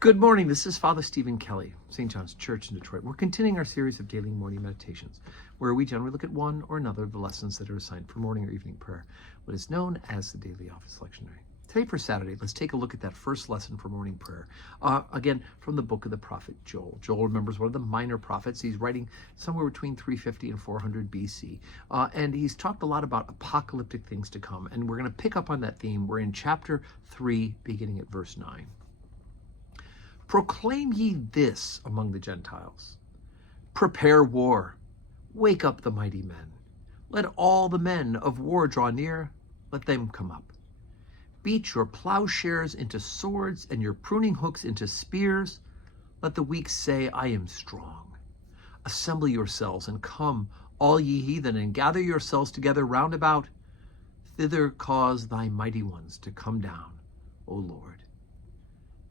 Good morning. This is Father Stephen Kelly, St. John's Church in Detroit. We're continuing our series of daily morning meditations, where we generally look at one or another of the lessons that are assigned for morning or evening prayer, what is known as the Daily Office Lectionary. Today for Saturday, let's take a look at that first lesson for morning prayer. Again, from the book of the prophet Joel. Joel, remembers, one of the minor prophets. He's writing somewhere between 350 and 400 BC. And he's talked a lot about apocalyptic things to come. And we're going to pick up on that theme. We're in chapter 3, beginning at verse 9. Proclaim ye this among the Gentiles. Prepare war. Wake up the mighty men. Let all the men of war draw near. Let them come up. Beat your plowshares into swords and your pruning hooks into spears. Let the weak say, I am strong. Assemble yourselves and come, all ye heathen, and gather yourselves together round about. Thither cause thy mighty ones to come down, O Lord.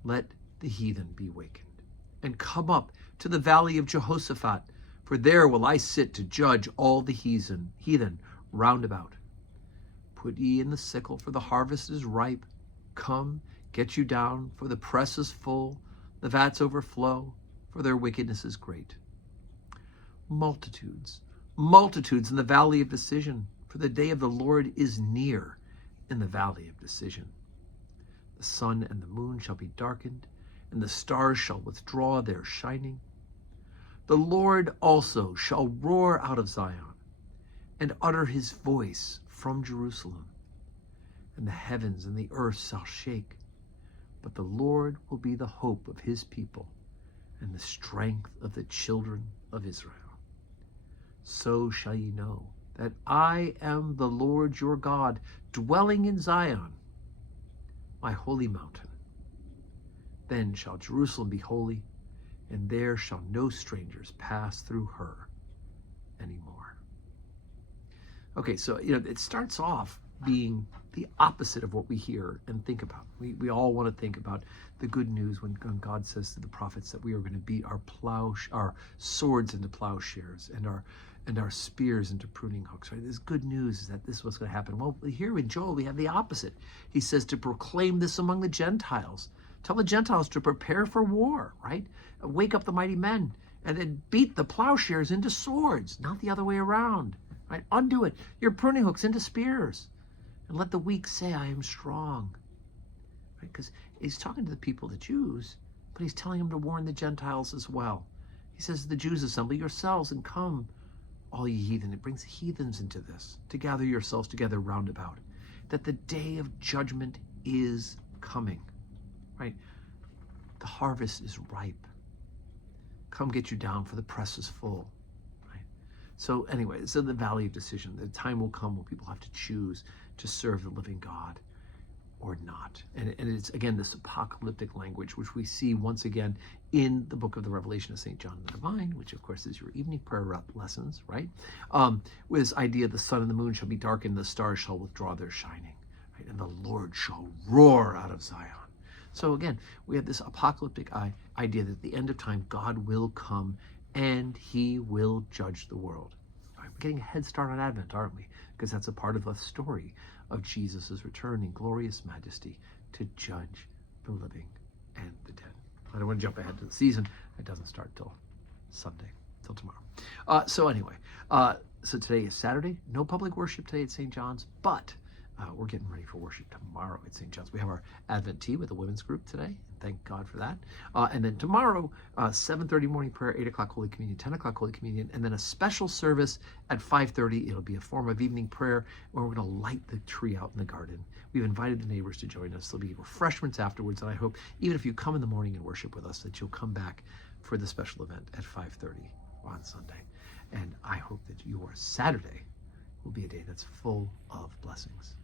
Let the heathen be wakened, and come up to the valley of Jehoshaphat, for there will I sit to judge all the heathen round about. Put ye in the sickle, for the harvest is ripe. Come, get you down, for the press is full, the vats overflow, for their wickedness is great. Multitudes in the valley of decision, for the day of the Lord is near in the valley of decision. The sun and the moon shall be darkened, and the stars shall withdraw their shining. The Lord also shall roar out of Zion, and utter his voice from Jerusalem. And the heavens and the earth shall shake, but the Lord will be the hope of his people, and the strength of the children of Israel. So shall ye know that I am the Lord your God, dwelling in Zion, my holy mountain. Then shall Jerusalem be holy, and there shall no strangers pass through her anymore. Okay, so it starts off being the opposite of what we hear and think about. We all want to think about the good news when God says to the prophets that we are going to beat our swords into plowshares and our spears into pruning hooks. Right? This good news is that this is what's going to happen. Well, here in Joel we have the opposite. He says to proclaim this among the Gentiles. Tell the Gentiles to prepare for war, right? Wake up the mighty men, and then beat the plowshares into swords, not the other way around, right? Undo it. Your pruning hooks into spears, and let the weak say, I am strong, right? Because he's talking to the people, the Jews, but he's telling them to warn the Gentiles as well. He says to the Jews, assemble yourselves and come, all ye heathen. It brings heathens into this, to gather yourselves together round about, that the day of judgment is coming. Right? The harvest is ripe. Come get you down, for the press is full. Right? So anyway, it's in the valley of decision. The time will come when people have to choose to serve the living God or not. And it's, again, this apocalyptic language, which we see once again in the book of the Revelation of St. John the Divine, which of course is your evening prayer lessons, right? With this idea, the sun and the moon shall be darkened, the stars shall withdraw their shining, right? And the Lord shall roar out of Zion. So again, we have this apocalyptic idea that at the end of time, God will come and he will judge the world. All right, we're getting a head start on Advent, aren't we? Because that's a part of the story of Jesus' return in glorious majesty to judge the living and the dead. I don't want to jump ahead to the season. It doesn't start till Sunday, till tomorrow. So today is Saturday. No public worship today at St. John's, but we're getting ready for worship tomorrow at St. John's. We have our Advent tea with the women's group today. Thank God for that. And then tomorrow, 7:30 morning prayer, 8 o'clock Holy Communion, 10 o'clock Holy Communion, and then a special service at 5:30. It'll be a form of evening prayer where we're going to light the tree out in the garden. We've invited the neighbors to join us. There'll be refreshments afterwards, and I hope even if you come in the morning and worship with us, that you'll come back for the special event at 5:30 on Sunday. And I hope that your Saturday will be a day that's full of blessings.